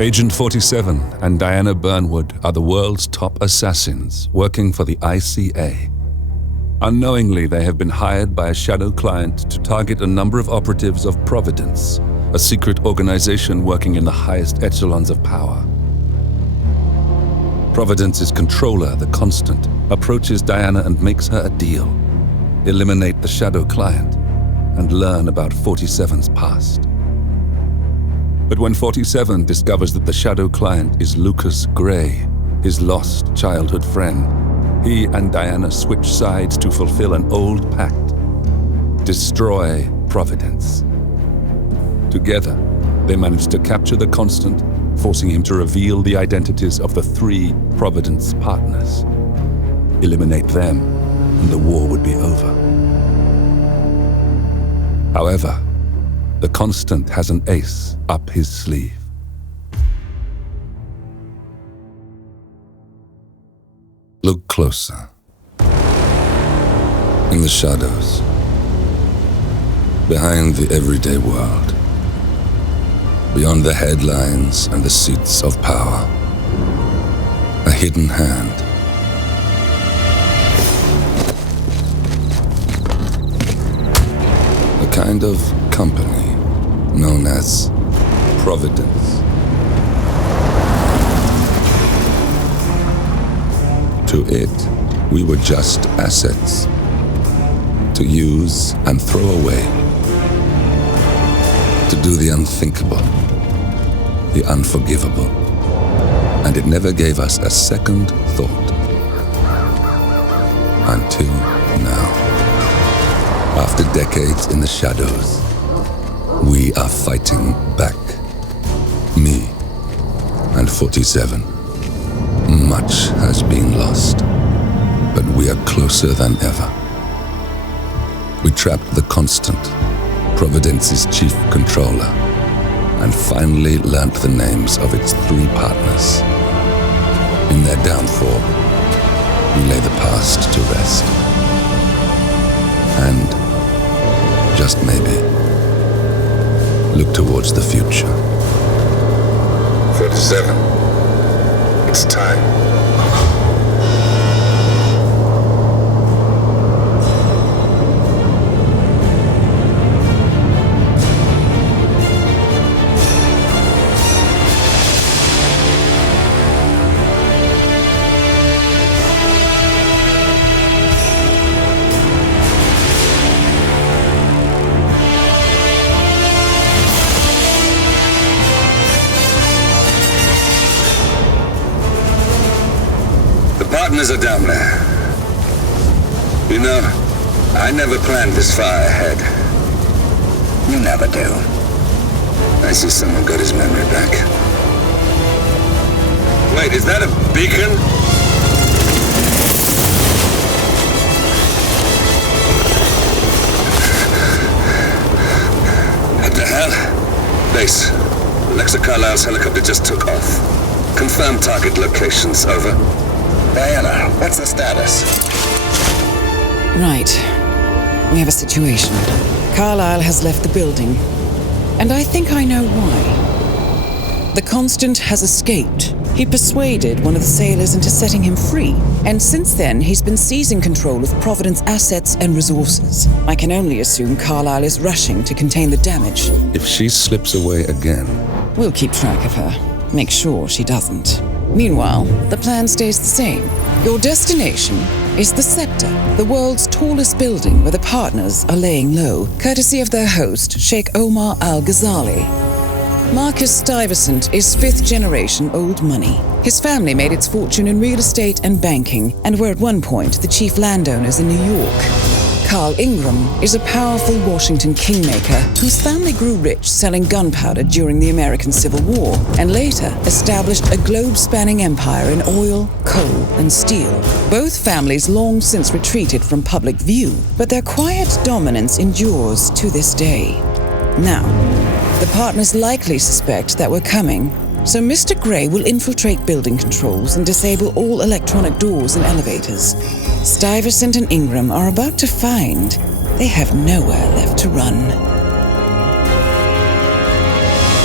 Agent 47 and Diana Burnwood are the world's top assassins working for the ICA. Unknowingly, they have been hired by a shadow client to target a number of operatives of Providence, a secret organization working in the highest echelons of power. Providence's controller, the Constant, approaches Diana and makes her a deal. Eliminate the shadow client and learn about 47's past. But when 47 discovers that the shadow client is Lucas Gray, his lost childhood friend, he and Diana switch sides to fulfill an old pact: destroy Providence. Together, they manage to capture the Constant, forcing him to reveal the identities of the 3 Providence partners. Eliminate them, and the war would be over. However, the Constant has an ace up his sleeve. Look closer. In the shadows, behind the everyday world, beyond the headlines and the seats of power, a hidden hand. A kind of company known as Providence. To it, we were just assets to use and throw away, to do the unthinkable, the unforgivable, and it never gave us a second thought. Until now. After decades in the shadows, we are fighting back. Me and 47. Much has been lost, but we are closer than ever. We trapped the Constant, Providence's chief controller, and finally learnt the names of its 3 partners. In their downfall, we lay the past to rest. And, just maybe, look towards the future. 47. It's time. Partners are down there. You know, I never planned this far ahead. You never do. I see someone got his memory back. Wait, is that a beacon? What the hell? Base. Alexa Carlisle's helicopter just took off. Confirm target locations, over. Diana, what's the status? Right. We have a situation. Carlisle has left the building, and I think I know why. The Constant has escaped. He persuaded one of the sailors into setting him free, and since then he's been seizing control of Providence assets and resources. I can only assume Carlisle is rushing to contain the damage. If she slips away again, we'll keep track of her. Make sure she doesn't. Meanwhile, the plan stays the same. Your destination is the Scepter, the world's tallest building where the partners are laying low, courtesy of their host, Sheikh Omar Al-Ghazali. Marcus Stuyvesant is 5th-generation old money. His family made its fortune in real estate and banking, and were at one point the chief landowners in New York. Carl Ingram is a powerful Washington kingmaker whose family grew rich selling gunpowder during the American Civil War, and later established a globe-spanning empire in oil, coal, and steel. Both families long since retreated from public view, but their quiet dominance endures to this day. Now, the partners likely suspect that we're coming, so Mr. Gray will infiltrate building controls and disable all electronic doors and elevators. Stuyvesant and Ingram are about to find they have nowhere left to run.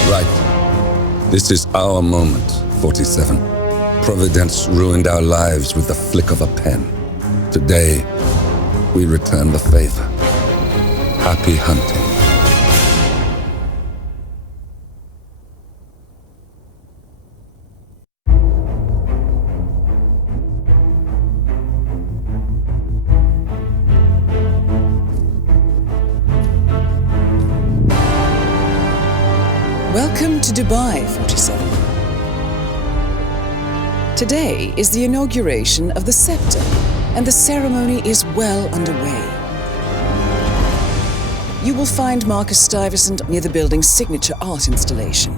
Right. This is our moment, 47. Providence ruined our lives with the flick of a pen. Today, we return the favor. Happy hunting. Welcome to Dubai, 47. Today is the inauguration of the scepter, and the ceremony is well underway. You will find Marcus Stuyvesant near the building's signature art installation,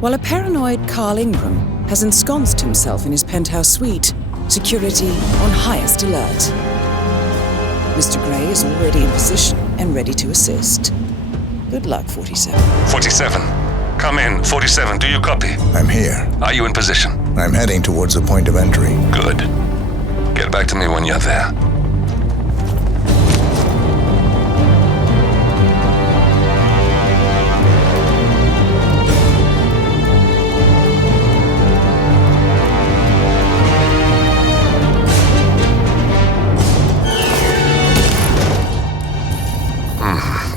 while a paranoid Carl Ingram has ensconced himself in his penthouse suite, security on highest alert. Mr. Gray is already in position and ready to assist. Good luck, 47. 47. Come in. 47, do you copy? I'm here. Are you in position? I'm heading towards the point of entry. Good. Get back to me when you're there.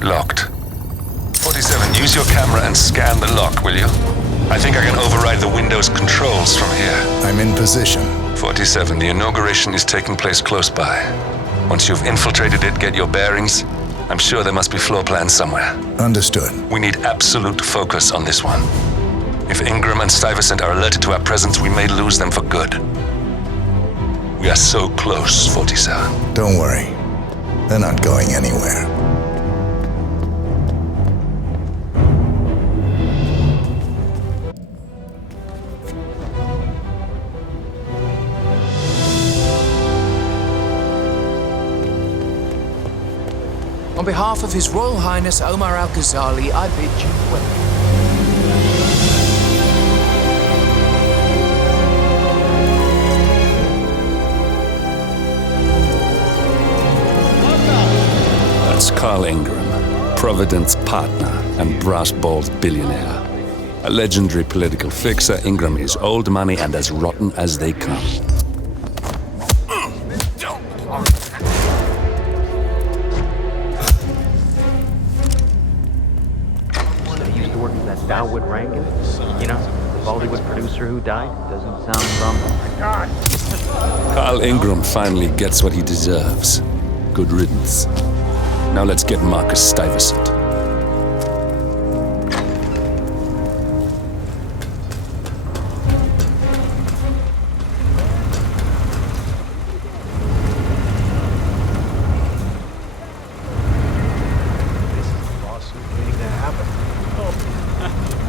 Locked. 47, use your camera and scan the lock, will you? I think I can override the Windows controls from here. I'm in position. 47, the inauguration is taking place close by. Once you've infiltrated it, get your bearings. I'm sure there must be floor plans somewhere. Understood. We need absolute focus on this one. If Ingram and Stuyvesant are alerted to our presence, we may lose them for good. We are so close, 47. Don't worry. They're not going anywhere. On behalf of His Royal Highness Omar Al-Ghazali, I bid you welcome. That's Carl Ingram, Providence partner and brass-balled billionaire. A legendary political fixer, Ingram is old money and as rotten as they come. Dawood Rankin, you know, the Bollywood producer who died. Doesn't sound from... Oh my God! Carl Ingram finally gets what he deserves. Good riddance. Now let's get Marcus Stuyvesant.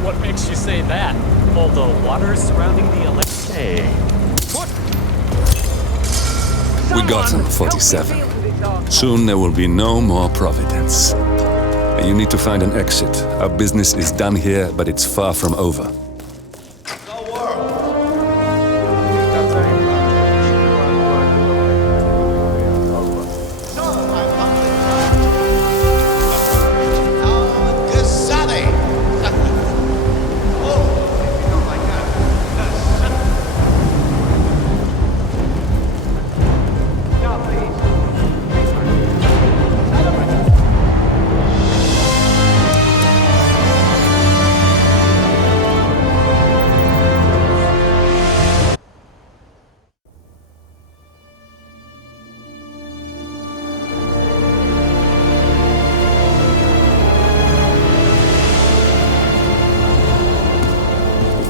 What makes you say that? All the water surrounding the election? Hey. What? We got him, 47. Soon there will be no more Providence. You need to find an exit. Our business is done here, but it's far from over.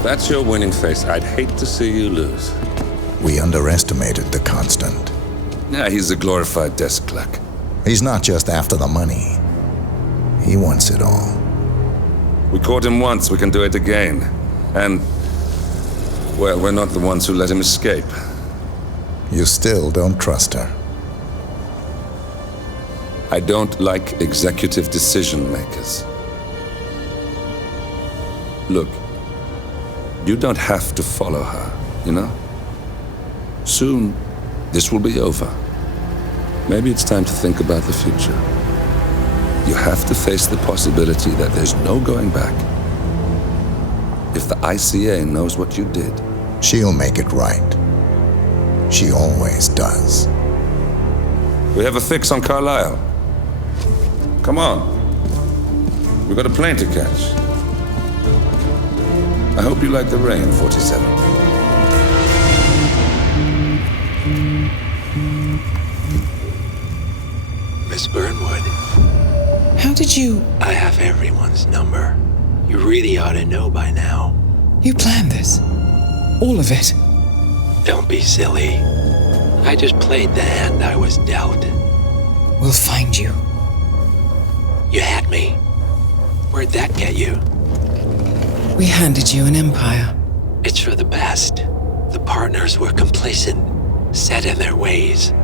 That's your winning face. I'd hate to see you lose. We underestimated the Constant. Yeah, he's a glorified desk clerk. He's not just after the money. He wants it all. We caught him once, we can do it again. And, well, we're not the ones who let him escape. You still don't trust her. I don't like executive decision makers. Look, you don't have to follow her, you know? Soon, this will be over. Maybe it's time to think about the future. You have to face the possibility that there's no going back. if the ICA knows what you did. She'll make it right. She always does. We have a fix on Carlisle. Come on. We've got a plane to catch. I hope you like the rain, 47. Miss Burnwood. How did you... I have everyone's number. You really ought to know by now. You planned this? All of it? Don't be silly. I just played the hand I was dealt. We'll find you. You had me. Where'd that get you? We handed you an empire. It's for the best. The partners were complacent, set in their ways.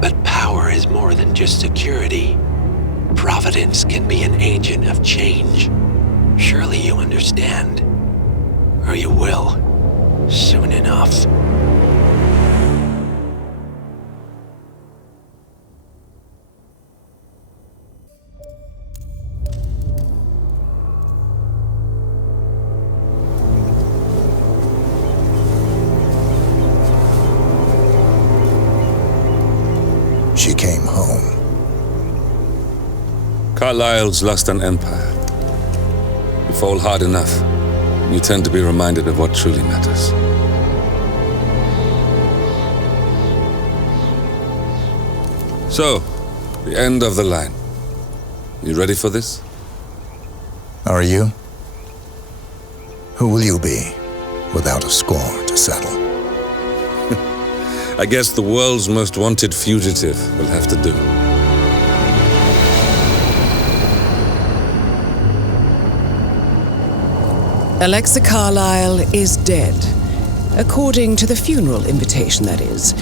But power is more than just security. Providence can be an agent of change. Surely you understand. Or you will. Soon enough. She came home. Carlisle's lost an empire. You fall hard enough, you tend to be reminded of what truly matters. So, the end of the line. You ready for this? Are you? Who will you be without a score to settle? I guess the world's most wanted fugitive will have to do. Alexa Carlisle is dead. According to the funeral invitation, that is.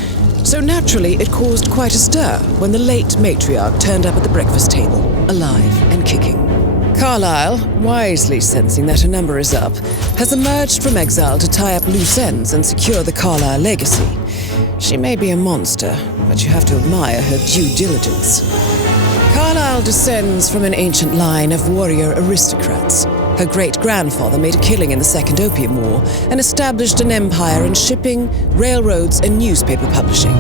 So naturally, it caused quite a stir when the late matriarch turned up at the breakfast table, alive and kicking. Carlisle, wisely sensing that her number is up, has emerged from exile to tie up loose ends and secure the Carlisle legacy. She may be a monster, but you have to admire her due diligence. Carlisle descends from an ancient line of warrior aristocrats. Her great-grandfather made a killing in the Second Opium War and established an empire in shipping, railroads, and newspaper publishing.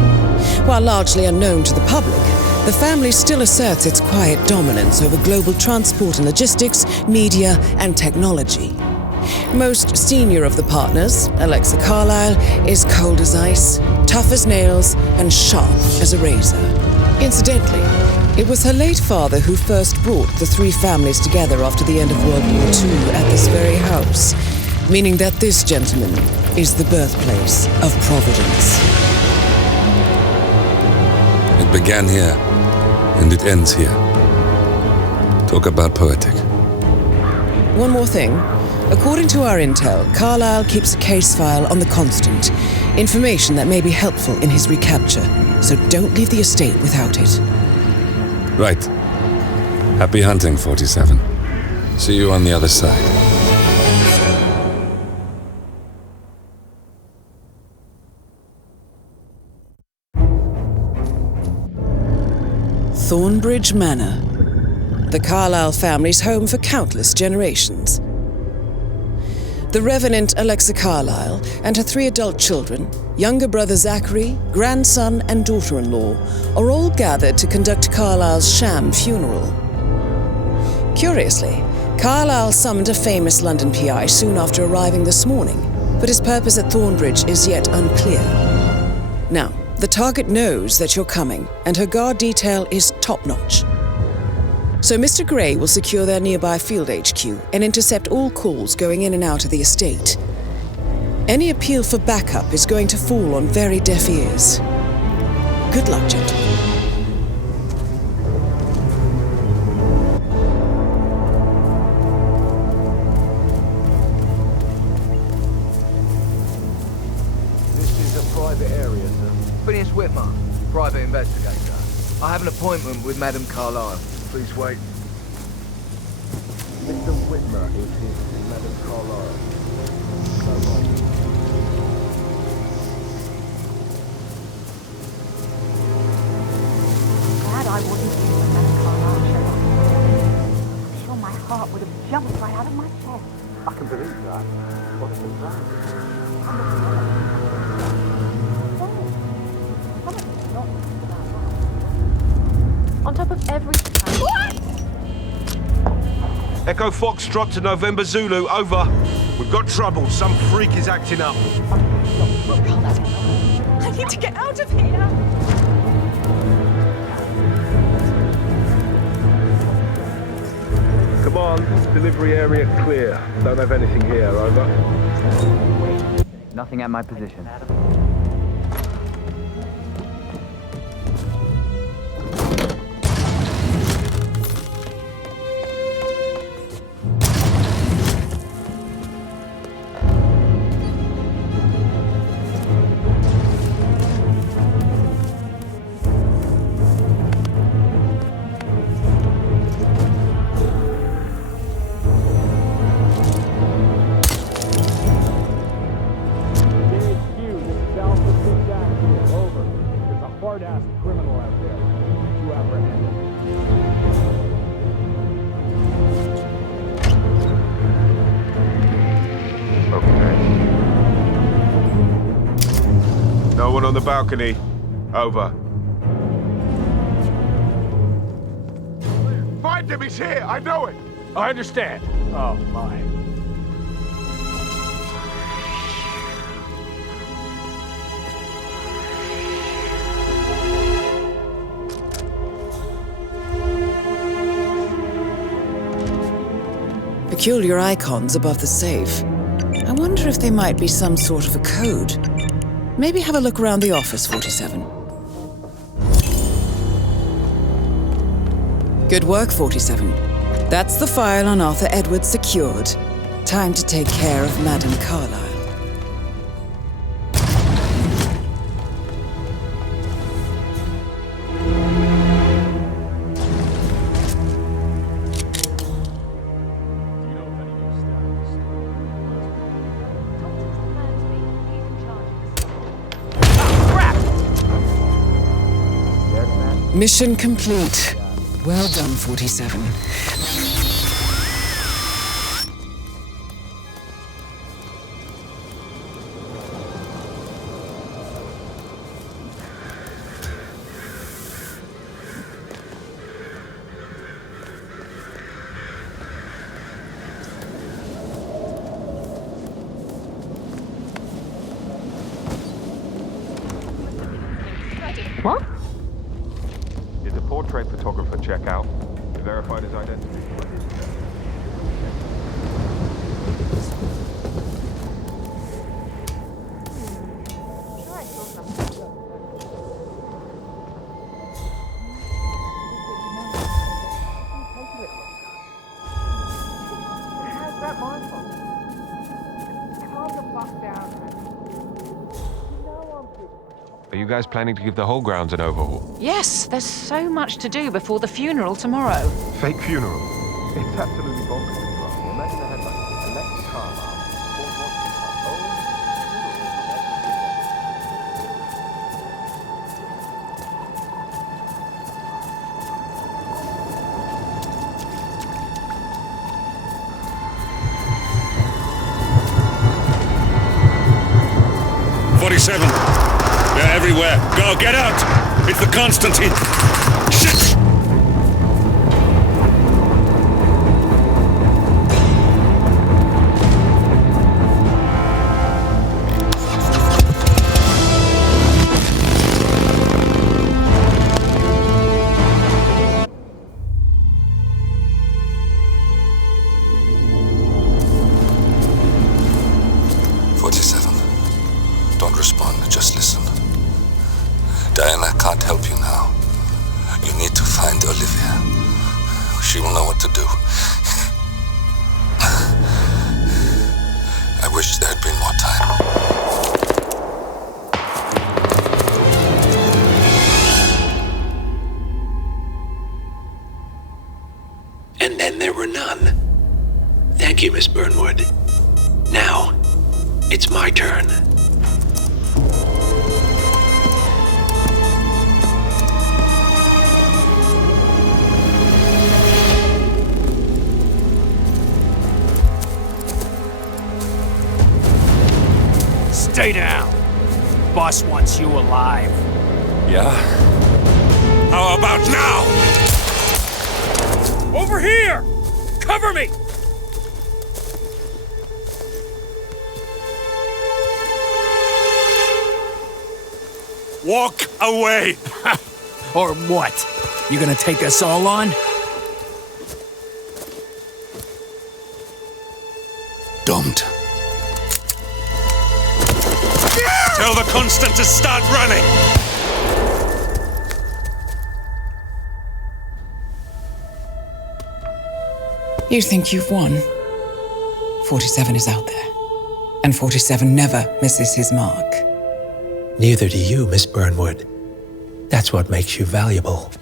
While largely unknown to the public, the family still asserts its quiet dominance over global transport and logistics, media, and technology. Most senior of the partners, Alexa Carlisle, is cold as ice, tough as nails, and sharp as a razor. Incidentally, it was her late father who first brought the three families together after the end of World War II at this very house, meaning that this gentleman is the birthplace of Providence. It began here, and it ends here. Talk about poetic. One more thing. According to our intel, Carlisle keeps a case file on the Constant, information that may be helpful in his recapture, so don't leave the estate without it. Right. Happy hunting, 47. See you on the other side. Thornbridge Manor, the Carlisle family's home for countless generations. The Revenant Alexa Carlisle and her 3 adult children, younger brother Zachary, grandson, and daughter-in-law, are all gathered to conduct Carlisle's sham funeral. Curiously, Carlisle summoned a famous London PI soon after arriving this morning, but his purpose at Thornbridge is yet unclear. Now, the target knows that you're coming, and her guard detail is top-notch. So Mr. Gray will secure their nearby field HQ and intercept all calls going in and out of the estate. Any appeal for backup is going to fall on very deaf ears. Good luck, gentlemen. This is a private area, sir. Phineas Whitmer, private investigator. I have an appointment with Madame Carlisle. Please wait. Mr. Whitmer is here to see Madame Carlisle. Glad I wasn't here when Madame Carlisle showed up. I'm sure my heart would have jumped right out of my chest. I can believe that. On top of everything. What? Echo Foxtrot to November Zulu, over. We've got trouble. Some freak is acting up. I need to get out of here. Command, delivery area clear. Don't have anything here, over. Nothing at my position. No one on the balcony. Over. Find him, he's here, I know it! I understand. Oh, my. Peculiar icons above the safe. I wonder if they might be some sort of a code. Maybe have a look around the office, 47. Good work, 47. That's the file on Arthur Edwards secured. Time to take care of Madame Carlyle. Mission complete. Well done, 47. What? Did the portrait photographer check out? You verified his identity? Are you guys planning to give the whole grounds an overhaul? Yes, there's so much to do before the funeral tomorrow. Fake funeral? It's absolutely bonkers. Imagine the headline. Elect Carlyle. They're everywhere. Go, get out! It's the Constantine! Shit! Diana can't help you now. You need to find Olivia. She will know what to do. I wish there had been more time. And then there were none. Thank you, Miss Burnwood. Now, it's my turn. Stay down. Boss wants you alive. Yeah? How about now? Over here! Cover me! Walk away! Or what? You gonna take us all on? Don't. Tell the Constant to start running! You think you've won? 47 is out there, and 47 never misses his mark. Neither do you, Miss Burnwood. That's what makes you valuable.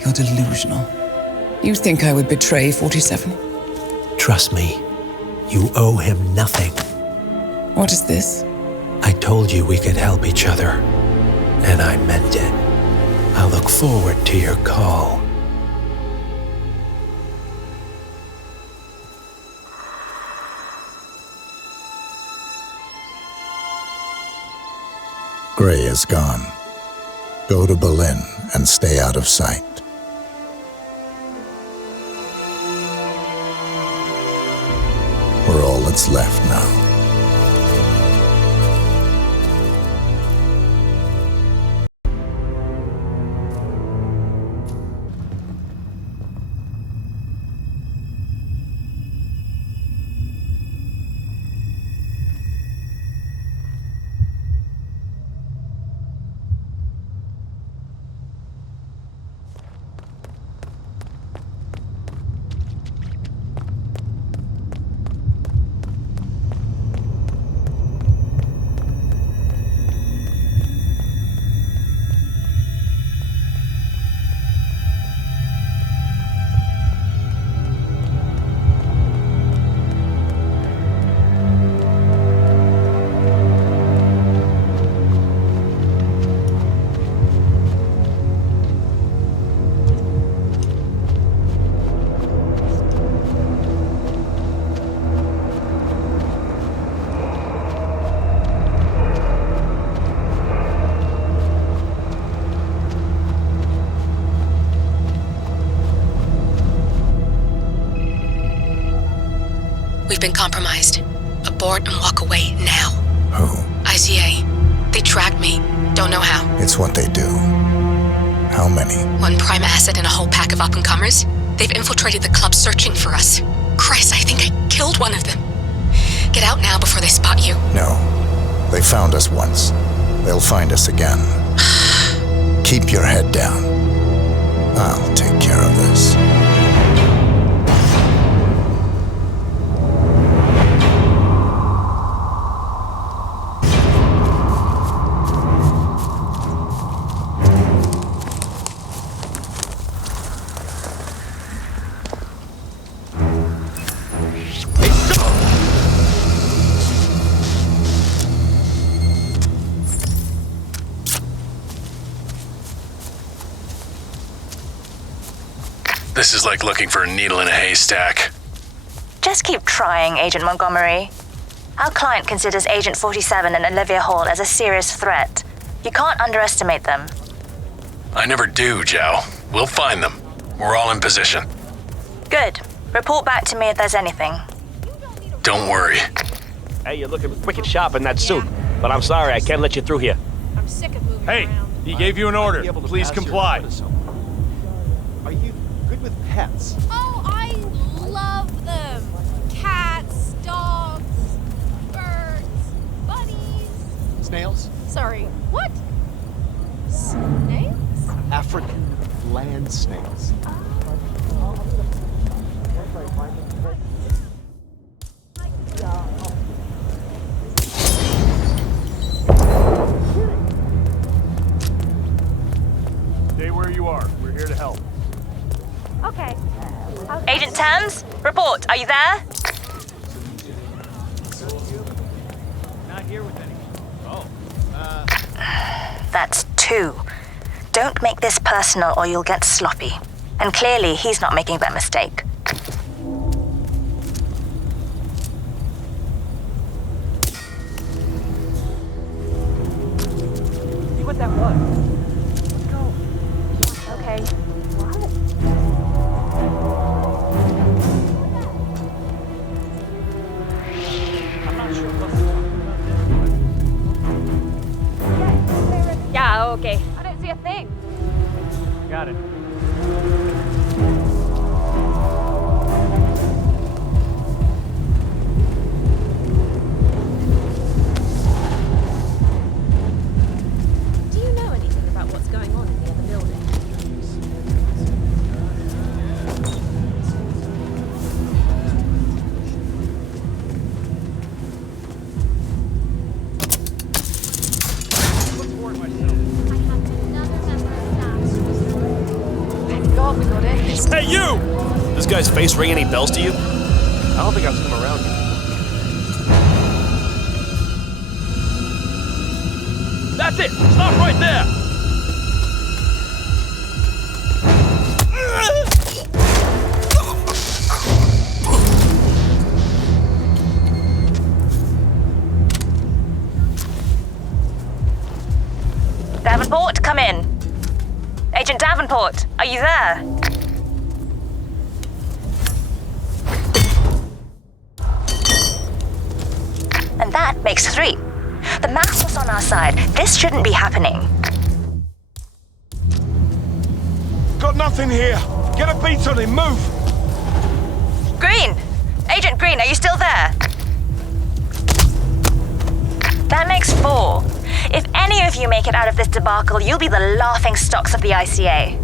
You're delusional. You think I would betray 47? Trust me, you owe him nothing. What is this? I told you we could help each other, and I meant it. I look forward to your call. Gray is gone. Go to Berlin and stay out of sight. We're all that's left now. We've been compromised. Abort and walk away now. Who? ICA. They tracked me. Don't know how. It's what they do. How many? One prime asset and a whole pack of up-and-comers. They've infiltrated the club searching for us. Christ, I think I killed one of them. Get out now before they spot you. No. They found us once. They'll find us again. Keep your head down. I'll take care of this. This is like looking for a needle in a haystack. Just keep trying, Agent Montgomery. Our client considers Agent 47 and Olivia Hall as a serious threat. You can't underestimate them. I never do, Joe. We'll find them. We're all in position. Good. Report back to me if there's anything. Don't worry. Hey, you're looking wicked sharp in that suit, but I'm sorry, I can't let you through here. I'm sick of moving Hey, around. he gave you an order. Please comply. Are you good with pets? Oh, I love them. Cats, dogs, birds, bunnies. Snails? Sorry, what? Snails? African land snails. Stay where you are. We're here to help. Okay. Agent Thames, report. Are you there? Not here with any. Oh. That's 2. Don't make this personal or you'll get sloppy. And clearly, he's not making that mistake. Yeah, okay. I don't see a thing. Got it. Do you know anything about what's going on in the other building? God, we got it. Hey, you! This guy's face ring any bells to you? I don't think I've seen him around here. That's it! Stop right there! Davenport, come in. Agent Davenport, are you there? And that makes 3. The math was on our side. This shouldn't be happening. Got nothing here. Get a beat on him, move! Green! Agent Green, are you still there? That makes 4. If any of you make it out of this debacle, you'll be the laughing stocks of the ICA.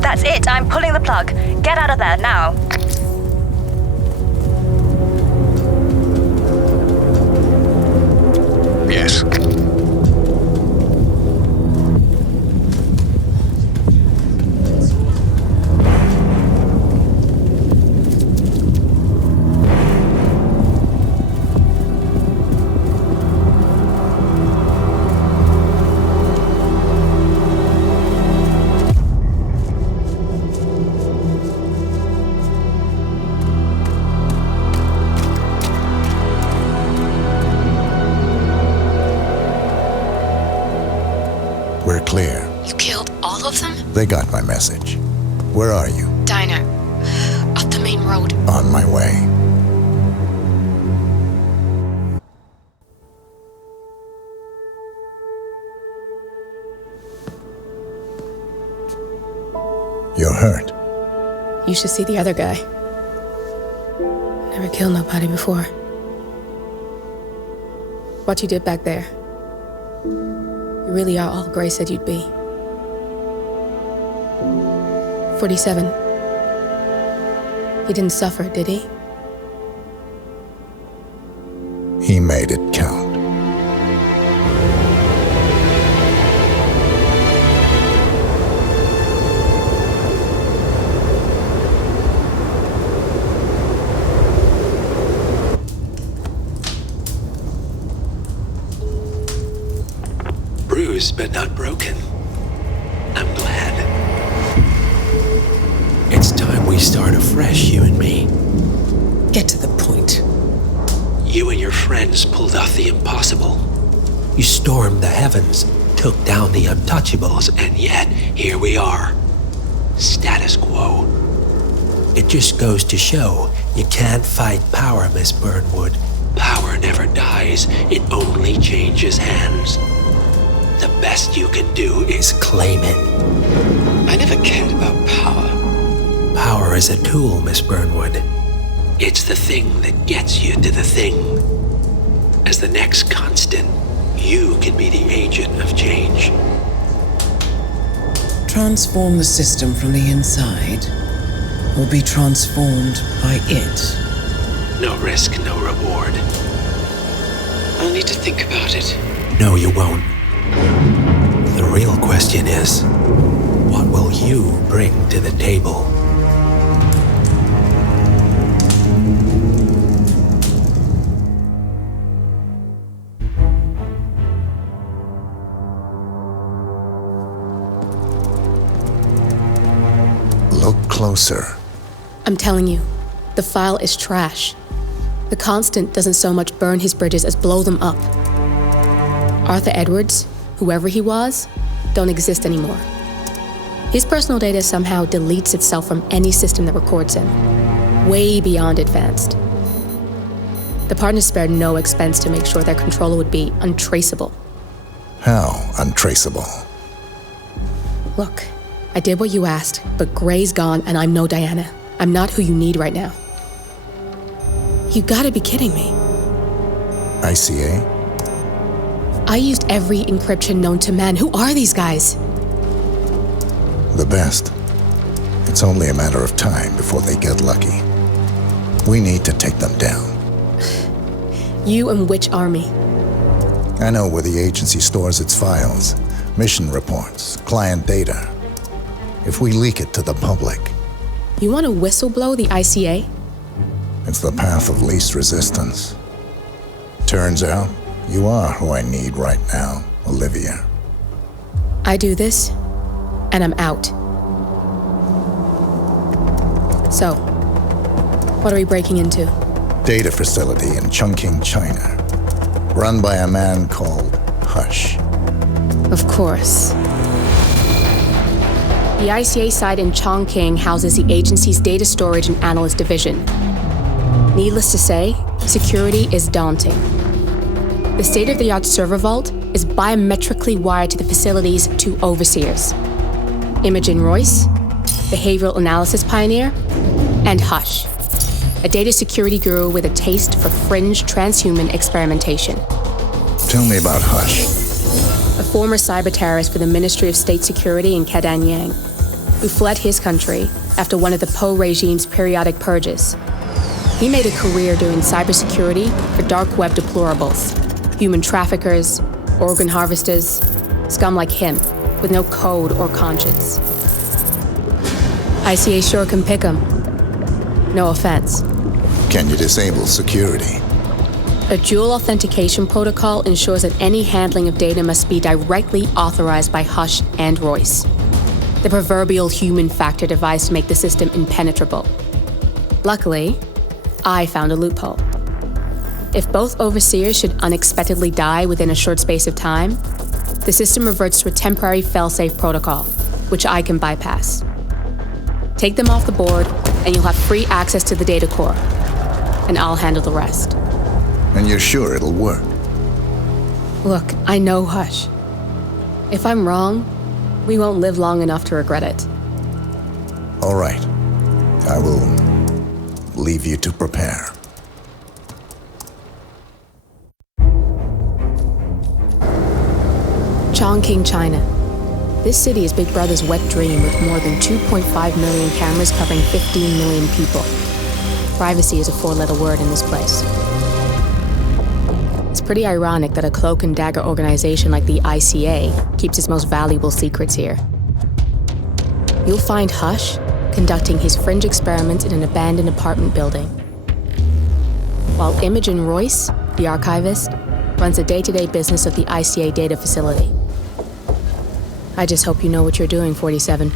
That's it, I'm pulling the plug. Get out of there, now. Yes. We're clear. You killed all of them? They got my message. Where are you? Diner. Up the main road. On my way. You're hurt. You should see the other guy. Never killed nobody before. What you did back there. You really are all Gray said you'd be. 47. He didn't suffer, did he? He made it count. Bruised but not broken. I'm glad. It's time we start afresh, you and me. Get to the point. You and your friends pulled off the impossible. You stormed the heavens, took down the untouchables, And yet, here we are. Status quo. It just goes to show you can't fight power, Miss Burnwood. Power never dies, it only changes hands. The best you can do is Claim it. I never cared about power. Power is a tool, Miss Burnwood. It's the thing that gets you to the thing. As the next constant, you can be the agent of change. Transform the system from the inside, or be transformed by it. No risk, no reward. I'll need to think about it. No, you won't. The real question is, what will you bring to the table? Look closer. I'm telling you, the file is trash. The Constant doesn't so much burn his bridges as blow them up. Arthur Edwards, whoever he was, don't exist anymore. His personal data somehow deletes itself from any system that records him, way beyond advanced. The partners spared no expense to make sure their controller would be untraceable. How untraceable? Look, I did what you asked, but Gray's gone and I'm no Diana. I'm not who you need right now. You gotta be kidding me. ICA? I used every encryption known to man. Who are these guys? The best. It's only a matter of time before they get lucky. We need to take them down. You and which army? I know where the agency stores its files, mission reports, client data. If we leak it to the public... You want to whistleblow the ICA? It's the path of least resistance. Turns out, you are who I need right now, Olivia. I do this, and I'm out. So, what are we breaking into? Data facility in Chongqing, China. Run by a man called Hush. Of course. The ICA site in Chongqing houses the agency's data storage and analyst division. Needless to say, security is daunting. The state-of-the-art server vault is biometrically wired to the facility's two overseers, Imogen Royce, behavioral analysis pioneer, and Hush, a data security guru with a taste for fringe transhuman experimentation. Tell me about Hush. A former cyber terrorist for the Ministry of State Security in Kadanyang, who fled his country after one of the Po regime's periodic purges. He made a career doing cybersecurity for dark web deplorables, human traffickers, organ harvesters, scum like him, with no code or conscience. ICA sure can pick him. No offense. Can you disable security? A dual authentication protocol ensures that any handling of data must be directly authorized by Hush and Royce, the proverbial human factor device to make the system impenetrable. Luckily, I found a loophole. If both overseers should unexpectedly die within a short space of time, the system reverts to a temporary fail-safe protocol, which I can bypass. Take them off the board, and you'll have free access to the data core, and I'll handle the rest. And you're sure it'll work? Look, I know Hush. If I'm wrong, we won't live long enough to regret it. All right. I will leave you to prepare. Chongqing, China. This city is Big Brother's wet dream with more than 2.5 million cameras covering 15 million people. Privacy is a four-letter word in this place. It's pretty ironic that a cloak and dagger organization like the ICA keeps its most valuable secrets here. You'll find Hush conducting his fringe experiments in an abandoned apartment building, while Imogen Royce, the archivist, runs the day-to-day business of the ICA data facility. I just hope you know what you're doing, 47.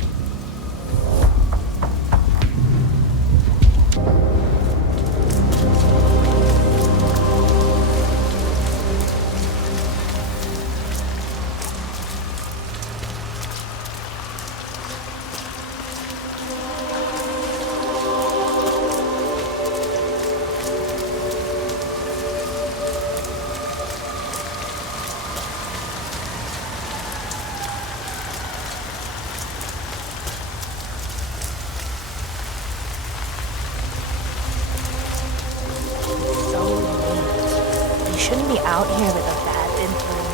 shouldn't be out here with a bad influence.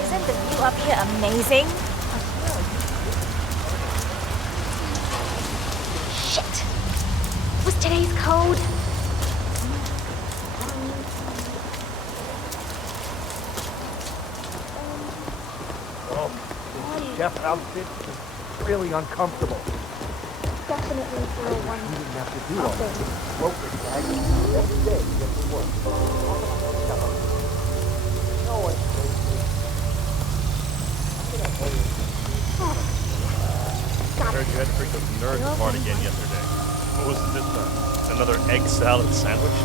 Isn't the view up here amazing? Shit! Was today's code? Jeff outfit is really uncomfortable. Definitely for one. You didn't have to do all that. Woke the bag every day to get to work. No one's crazy. I heard you had to bring those nerds apart again yesterday. What was it this time? Another egg salad sandwich?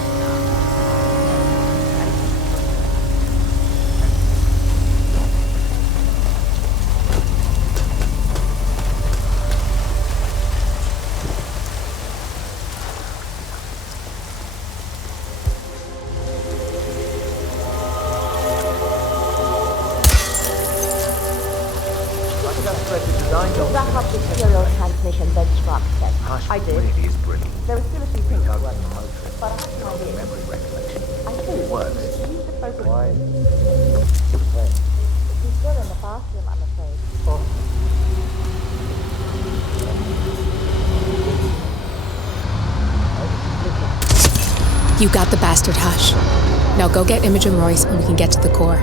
Wrap up the serial transmission benchmark test. I did. It is brilliant. There are still a few things to work on, but I have an Your idea. memory recollection. I think It works. use the focus. Why? He's still in the bathroom, I'm afraid. You got the bastard, Hush. Now go get Imogen Royce and we can get to the core.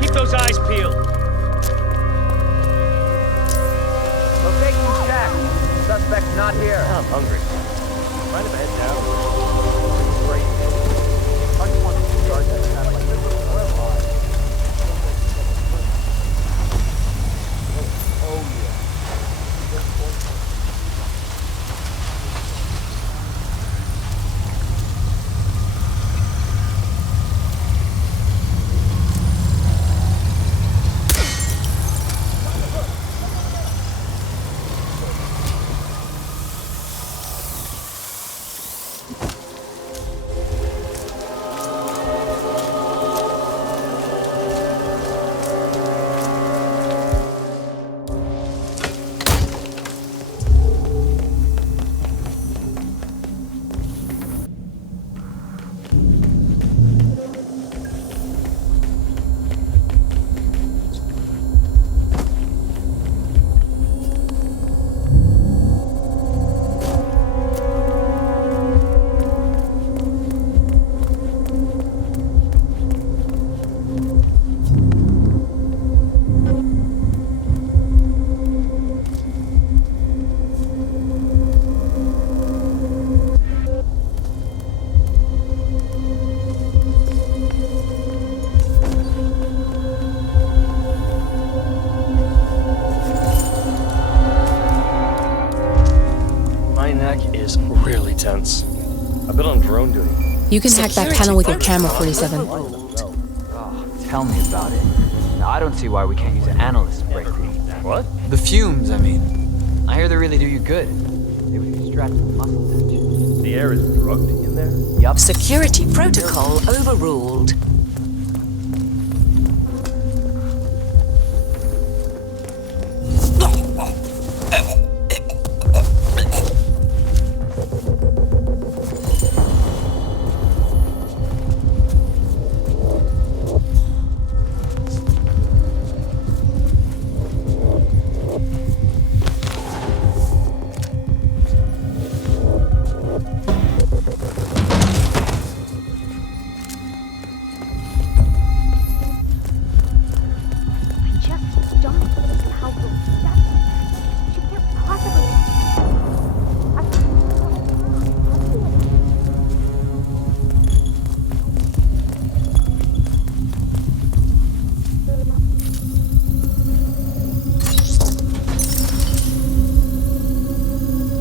Keep those eyes peeled. Location checked. Suspect's not here. I'm hungry. Mind if I head down? Great. I just want to start that satellite. Oh, yeah. Really tense. I've been on drone duty. You can hack that panel with your camera, 47. Oh, tell me about it. Now, I don't see why we can't use an analyst to break through. What? The fumes, I mean. I hear they really do you good. They would extract the muscle tension. The air is drugged in there? Yup. Security protocol overruled.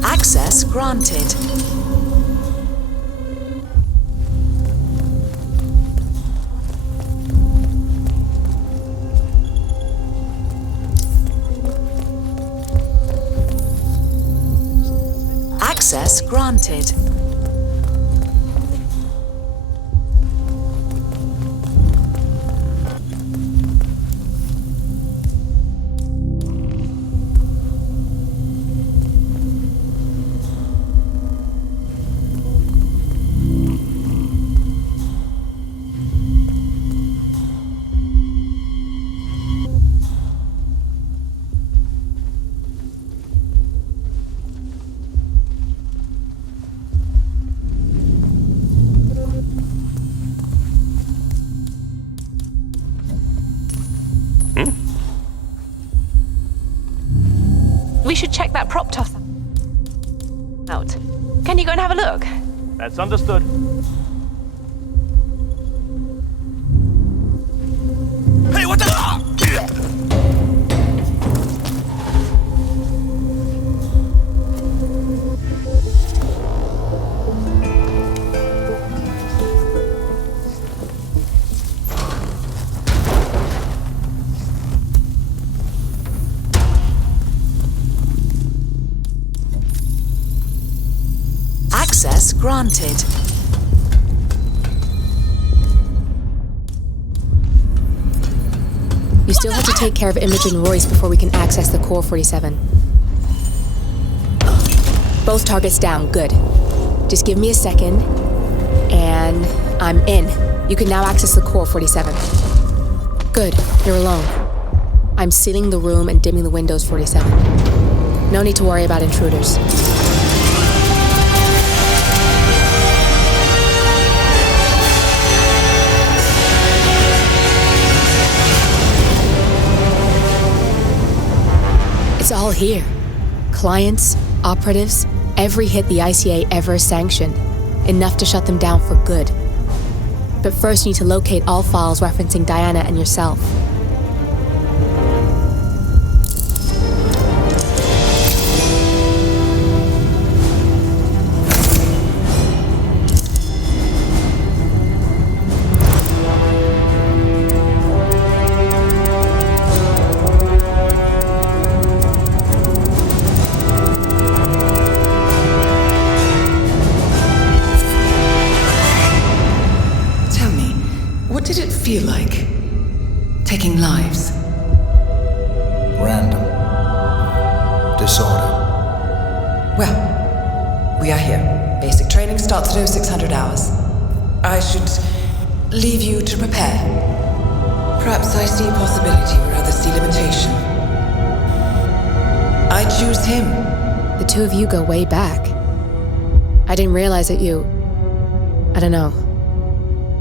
Access granted. Access granted. Out. Can you go and have a look? That's understood. Hey, what the? Access granted. You still have to take care of Imogen Royce before we can access the Core 47. Both targets down, good. Just give me a second, and I'm in. You can now access the Core 47. Good, you're alone. I'm sealing the room and dimming the windows, 47. No need to worry about intruders. It's all here. Clients, operatives, every hit the ICA ever sanctioned. Enough to shut them down for good. But first you need to locate all files referencing Diana and yourself. Feel like taking lives? Random. Disorder. Well, we are here. Basic training starts at 0600 hours. I should leave you to prepare. Perhaps I see possibility where others see limitation. I choose him. The two of you go way back. I didn't realize that you... I don't know.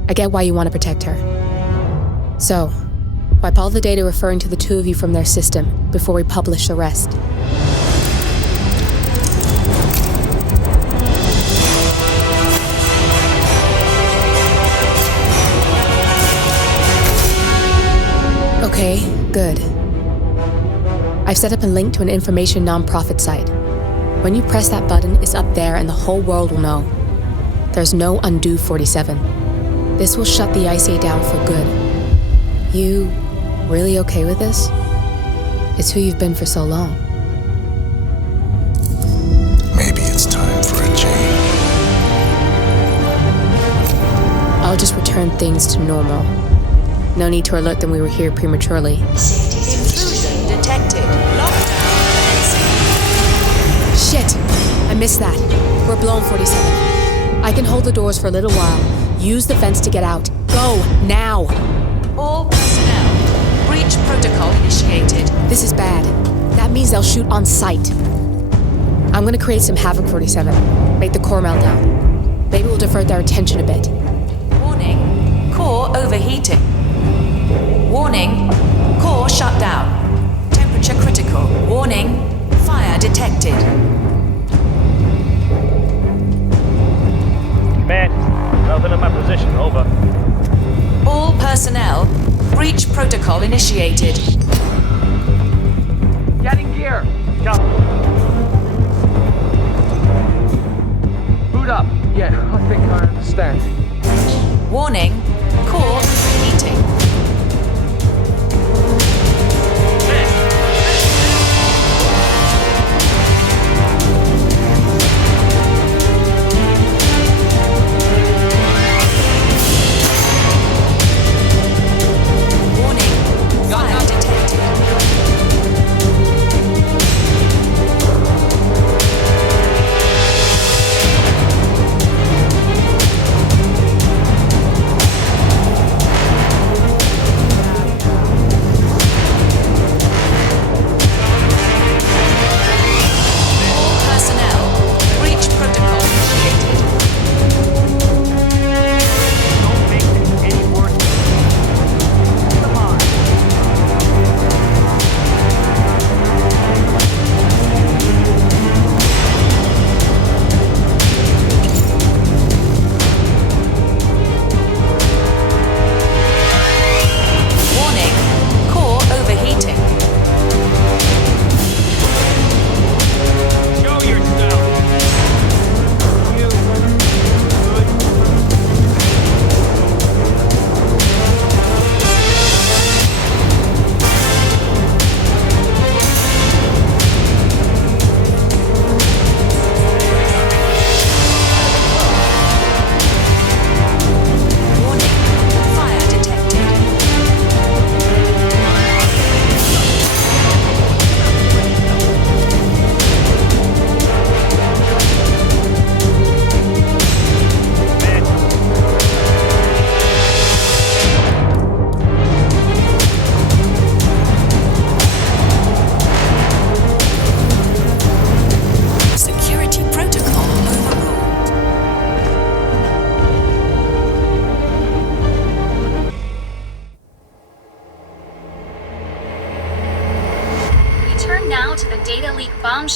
I get why you want to protect her. So, wipe all the data referring to the two of you from their system before we publish the rest. Okay, good. I've set up a link to an information non-profit site. When you press that button, it's up there and the whole world will know. There's no undo 47. This will shut the ICA down for good. You really okay with this? It's who you've been for so long. Maybe it's time for a change. I'll just return things to normal. No need to alert them we were here prematurely. Intrusion detected. Lockdown. Shit! I missed that. We're blown, 47. I can hold the doors for a little while. Use the fence to get out. Go, now! All personnel. Breach protocol initiated. This is bad. That means they'll shoot on sight. I'm gonna create some havoc, 47. Make the core melt down. Maybe we'll divert their attention a bit. Warning. Core overheating. Warning. Core shut down. Temperature critical. Warning. Fire detected. Man, nothing in my position. Over. All personnel. Breach protocol initiated. Get in gear. Go. Boot up. Yeah, I think I understand. Warning. Core overheating. Warning. Fire detected.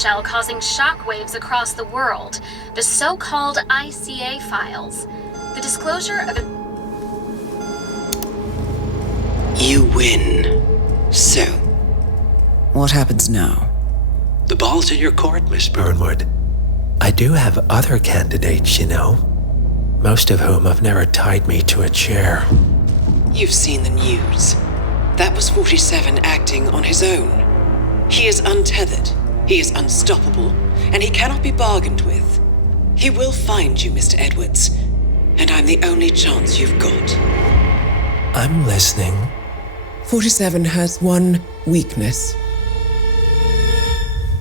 bombshell causing shockwaves across the world. The so-called ICA files. The disclosure of You win. So, What happens now? the ball's in your court, Miss Burnwood. I do have other candidates, you know. Most of whom have never tied me to a chair. You've seen the news. That was 47 acting on his own. He is untethered, he is unstoppable, and he cannot be bargained with. He will find you, Mr. Edwards, and I'm the only chance you've got. I'm listening. 47 has one weakness.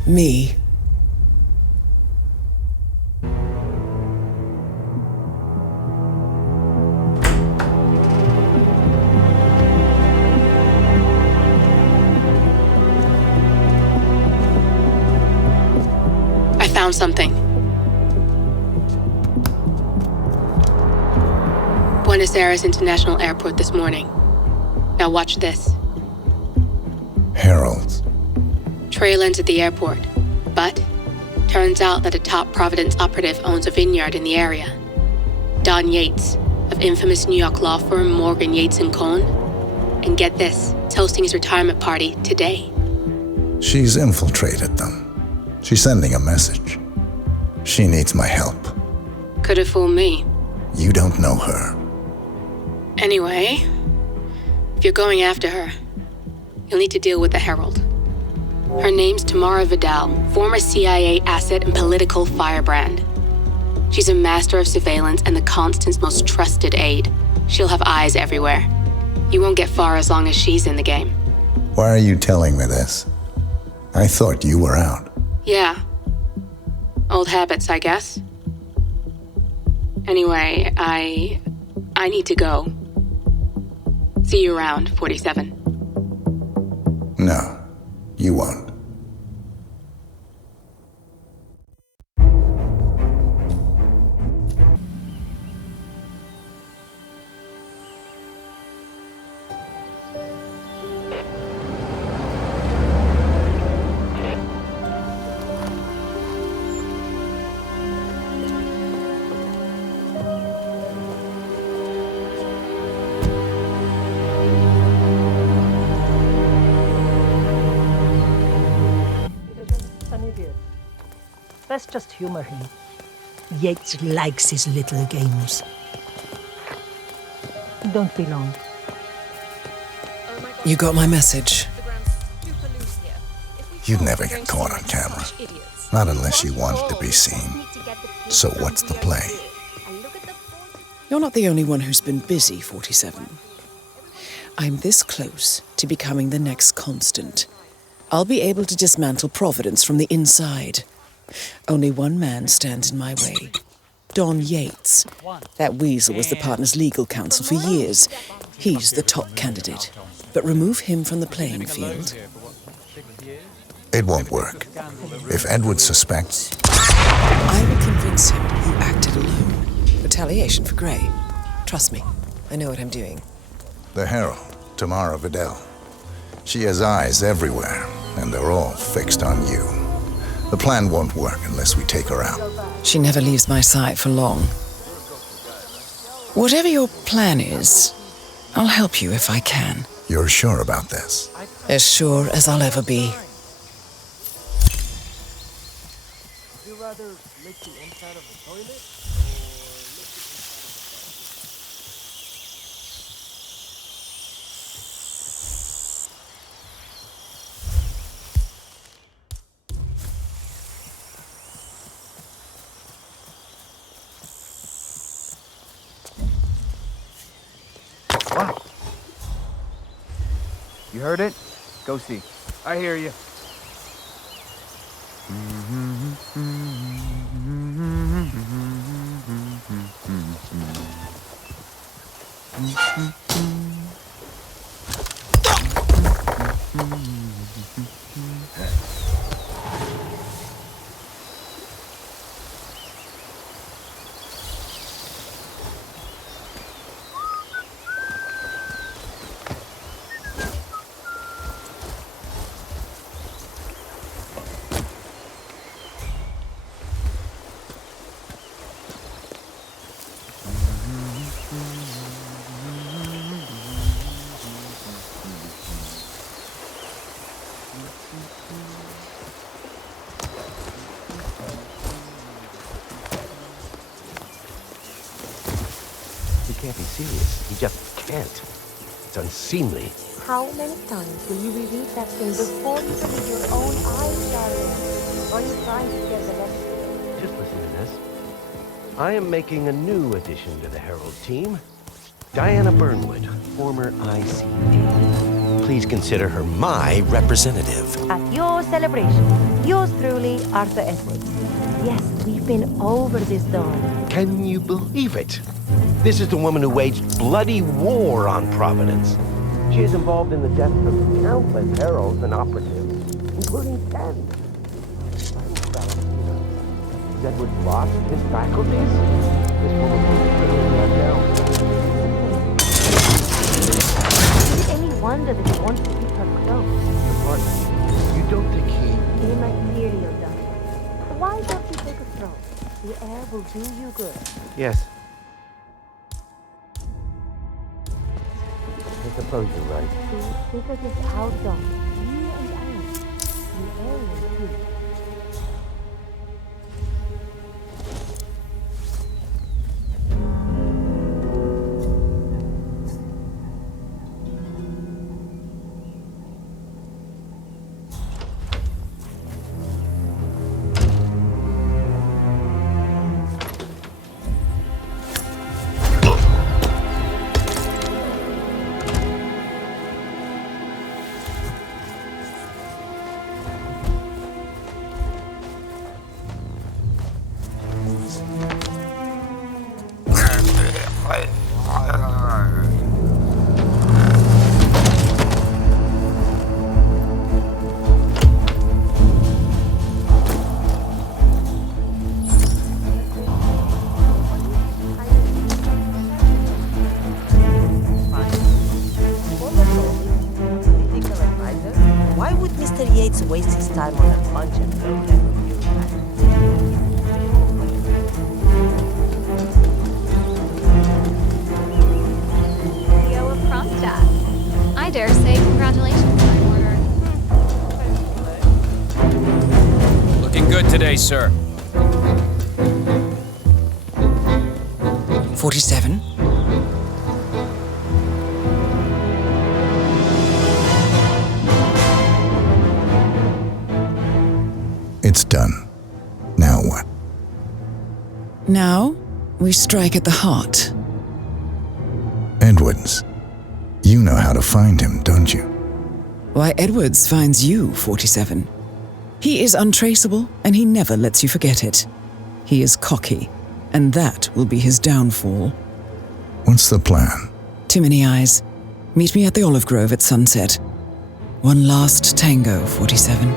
Me. I found something. Buenos Aires International Airport this morning. Now watch this. Heralds. Trail ends at the airport, but turns out that a top Providence operative owns a vineyard in the area. Don Yates, of infamous New York law firm Morgan, Yates & Cohn. And get this, is hosting his retirement party today. She's infiltrated them. She's sending a message. She needs my help. Could have fooled me. You don't know her. Anyway, if you're going after her, you'll need to deal with the Herald. Her name's Tamara Vidal, former CIA asset and political firebrand. She's a master of surveillance and the Constant's most trusted aide. She'll have eyes everywhere. You won't get far as long as she's in the game. Why are you telling me this? I thought you were out. Yeah. Old habits, I guess. Anyway, I need to go. See you around, 47. No, you won't. Let's just humor him. Yates likes his little games. Don't be long. You got my message. You'd never get caught on camera. Not unless you wanted to be seen. So what's the play? You're not the only one who's been busy, 47. I'm this close to becoming the next Constant. I'll be able to dismantle Providence from the inside. Only one man stands in my way. Don Yates. That weasel was the partner's legal counsel for years. He's the top candidate. But remove him from the playing field. It won't work. If Edward suspects... I will convince him you acted alone. Retaliation for Grey. Trust me, I know what I'm doing. The Herald, Tamara Vidal. She has eyes everywhere, and they're all fixed on you. The plan won't work unless we take her out. She never leaves my sight for long. Whatever your plan is, I'll help you if I can. You're sure about this? As sure as I'll ever be. Would you rather lick the inside of the toilet? Wow. You heard it? Go see. I hear you. can't be serious. He just can't. It's unseemly. How many times will you reread that thing before you believe your own eyes, darling? Or are you trying to get the rest of it? Just listen to this. I am making a new addition to the Herald team. Diana Burnwood, former ICD. Please consider her my representative. At your celebration, yours truly, Arthur Edwards. Yes, we've been over this, Dawn. Can you believe it? This is the woman who waged bloody war on Providence. She is involved in the deaths of countless heralds and operatives, including 10. Has Edward lost his faculties? This woman will really let down. Is it any wonder that he wants to keep her close? You don't think he... Immaterial, darling. Why don't you take a stroll? The air will do you good. Yes. I suppose you're right. See, figure this out, Dawn. You and Anne. The area, too. Waste his time on a bunch of low-level Leo of Kronstadt. I dare say congratulations, my order. Looking good today, sir. 47. It's done. Now what? Now, we strike at the heart. Edwards. You know how to find him, don't you? Why, Edwards finds you, 47. He is untraceable, and he never lets you forget it. He is cocky, and that will be his downfall. What's the plan? Too many eyes. Meet me at the olive grove at sunset. One last tango, 47.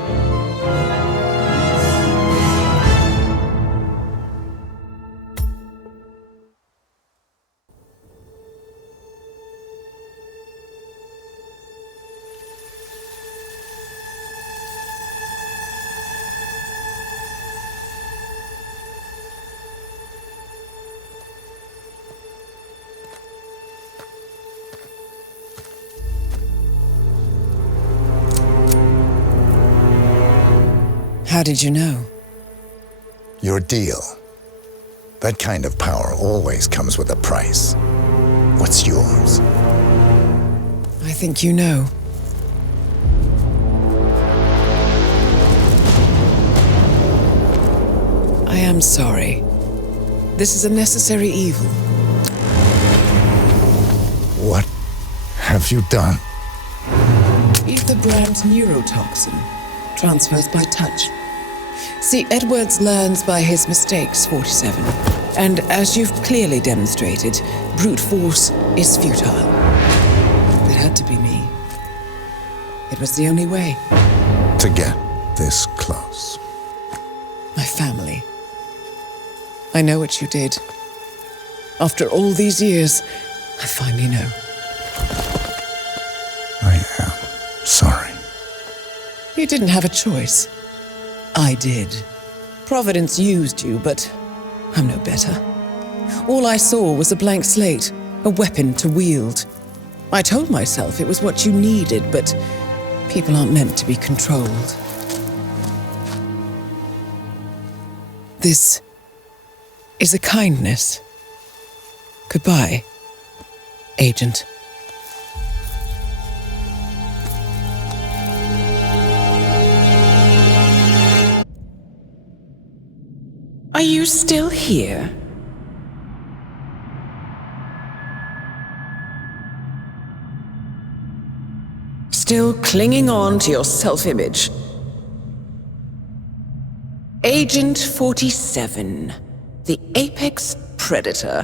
How did you know? Your deal. That kind of power always comes with a price. What's yours? I think you know. I am sorry. This is a necessary evil. What have you done? Ether brand neurotoxin transfers by touch. See, Edwards learns by his mistakes, 47. And as you've clearly demonstrated, brute force is futile. It had to be me. It was the only way. To get this close. My family. I know what you did. After all these years, I finally know. I am sorry. You didn't have a choice. I did. Providence used you, but I'm no better. All I saw was a blank slate, a weapon to wield. I told myself it was what you needed, but people aren't meant to be controlled. This is a kindness. Goodbye, Agent. Are you still here? Still clinging on to your self-image? Agent 47, the apex predator.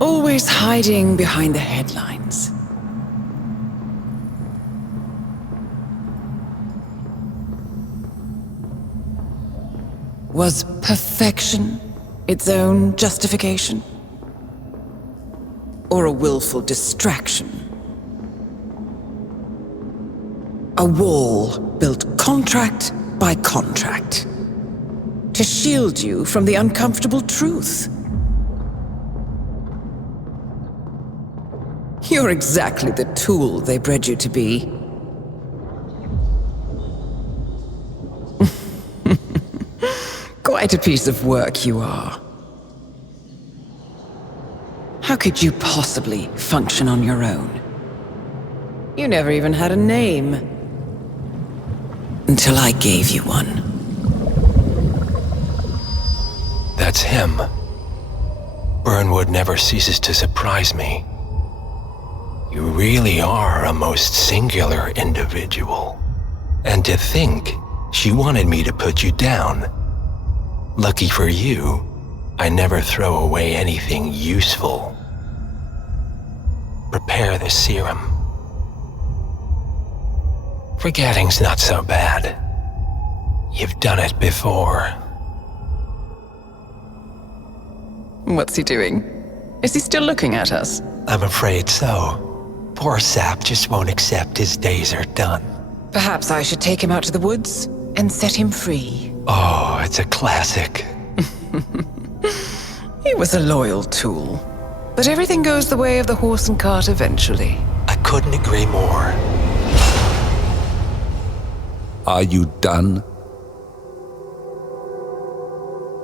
Always hiding behind the headlines. Was perfection its own justification? Or a willful distraction? A wall built contract by contract to shield you from the uncomfortable truth. You're exactly the tool they bred you to be. Quite a piece of work you are. How could you possibly function on your own? You never even had a name. Until I gave you one. That's him. Burnwood never ceases to surprise me. You really are a most singular individual. And to think she wanted me to put you down. Lucky for you, I never throw away anything useful. Prepare the serum. Forgetting's not so bad. You've done it before. What's he doing? Is he still looking at us? I'm afraid so. Poor sap just won't accept his days are done. Perhaps I should take him out to the woods and set him free. Oh, it's a classic. He was a loyal tool. But everything goes the way of the horse and cart eventually. I couldn't agree more. Are you done?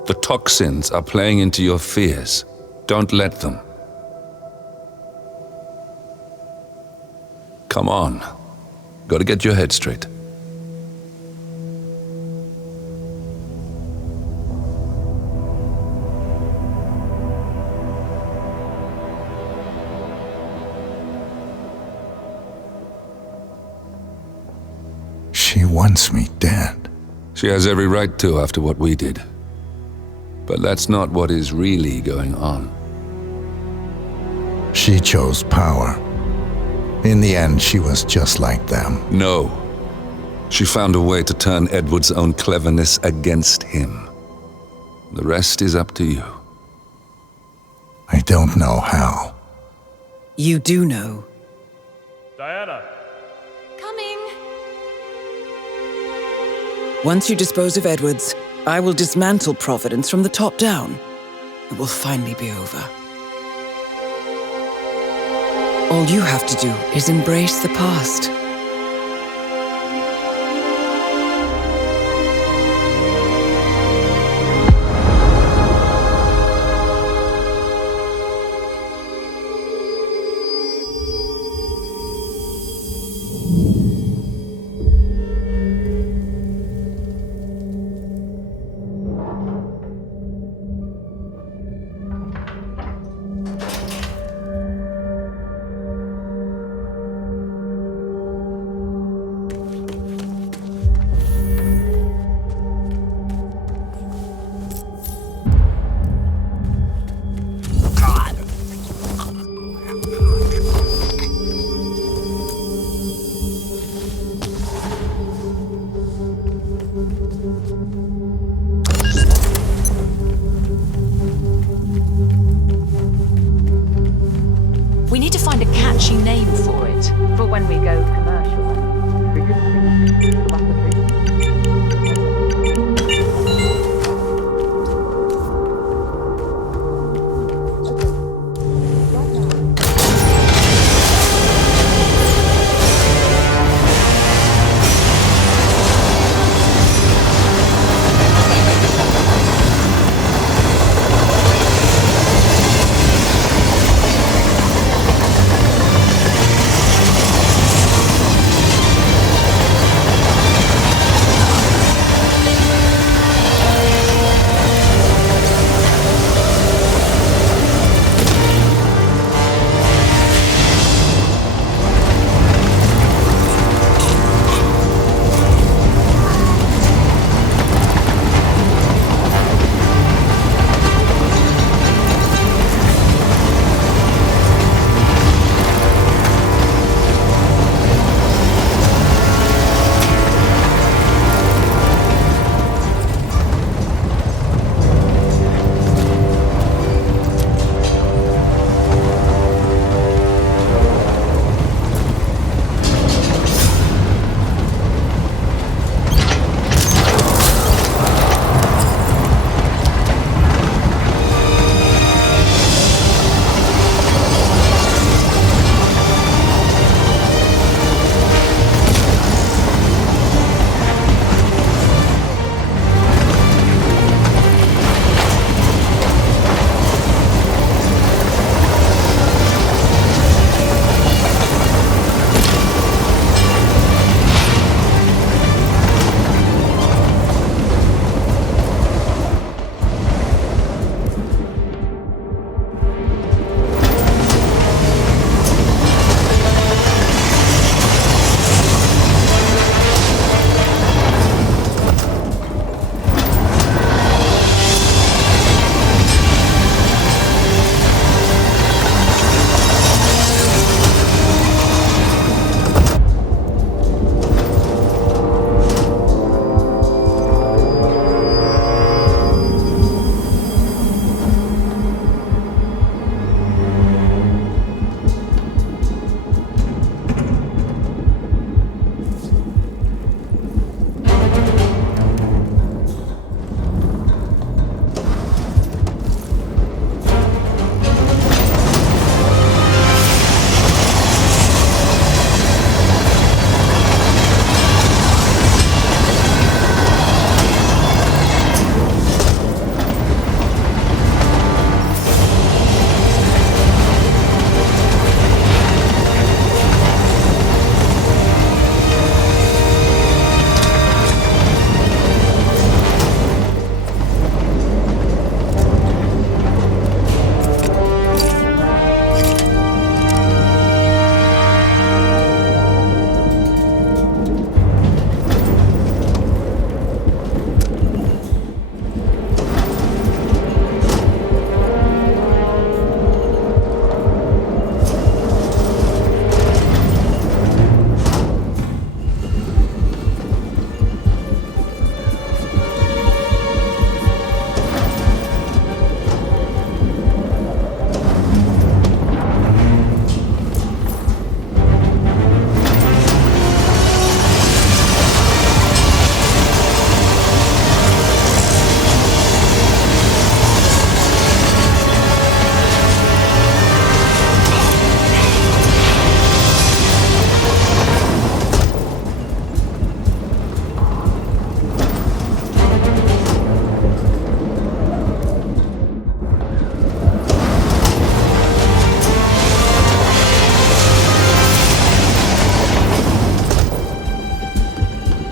The toxins are playing into your fears. Don't let them. Come on. Gotta get your head straight. She wants me dead. She has every right to after what we did. But that's not what is really going on. She chose power. In the end, she was just like them. No. She found a way to turn Edward's own cleverness against him. The rest is up to you. I don't know how. You do know. Diana! Coming! Once you dispose of Edwards, I will dismantle Providence from the top down. It will finally be over. All you have to do is embrace the past. We need to find a catchy name for it, for when we go commercial.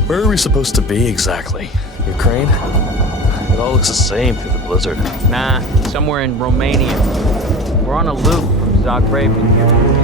Where are we supposed to be exactly? Ukraine? It all looks the same through the blizzard. Nah, somewhere in Romania. We're on a loop from Zagreb to here.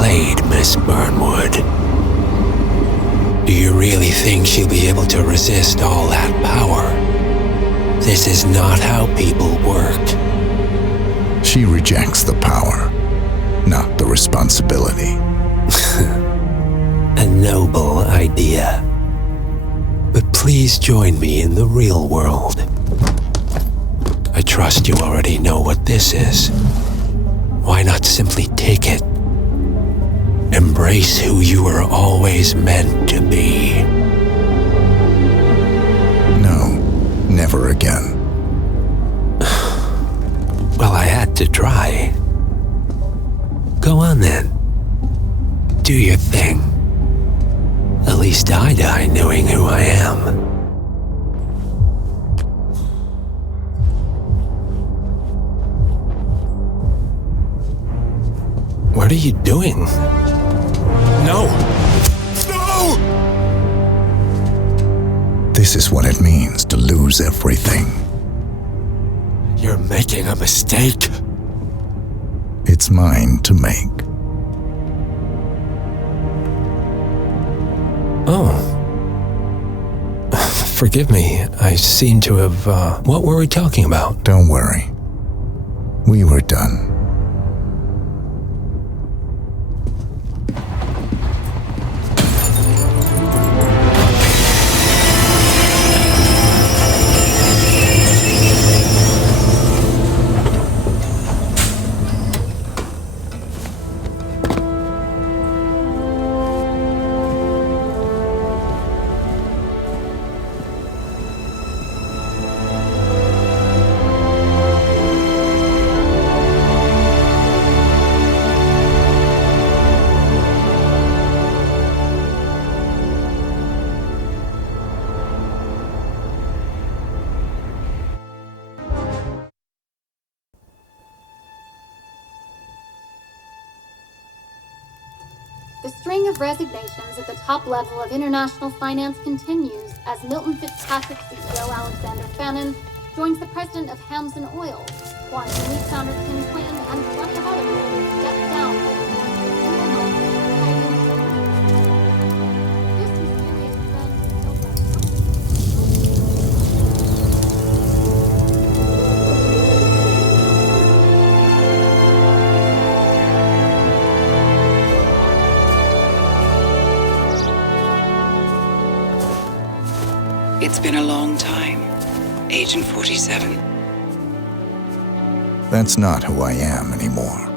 played, Miss Burnwood. Do you really think she'll be able to resist all that power? This is not how people work. She rejects the power, not the responsibility. A noble idea. But please join me in the real world. I trust you already know what this is. Why not simply take it? Embrace who you were always meant to be. No, never again. Well, I had to try. Go on then. Do your thing. At least I die knowing who I am. What are you doing? No! No! This is what it means to lose everything. You're making a mistake. It's mine to make. Oh. Forgive me, I seem to have, what were we talking about? Don't worry. We were done. The string of resignations at the top level of international finance continues as Milton Fitzpatrick CEO Alexander Fannin joins the president of Hamson Oil, Quantum Leap founder Tim Quinn, and plenty of others step down. This mysterious trend It's been a long time, Agent 47. That's not who I am anymore.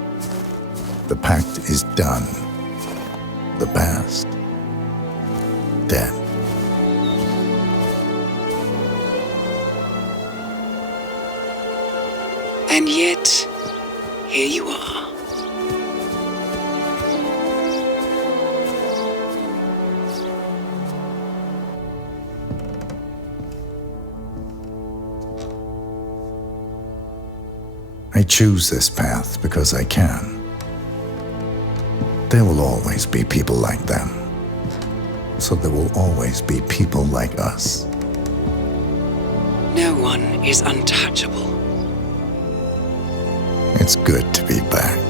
The pact is done. The past, dead. And yet, here you are. I choose this path because I can. There will always be people like them. So there will always be people like us. No one is untouchable. It's good to be back.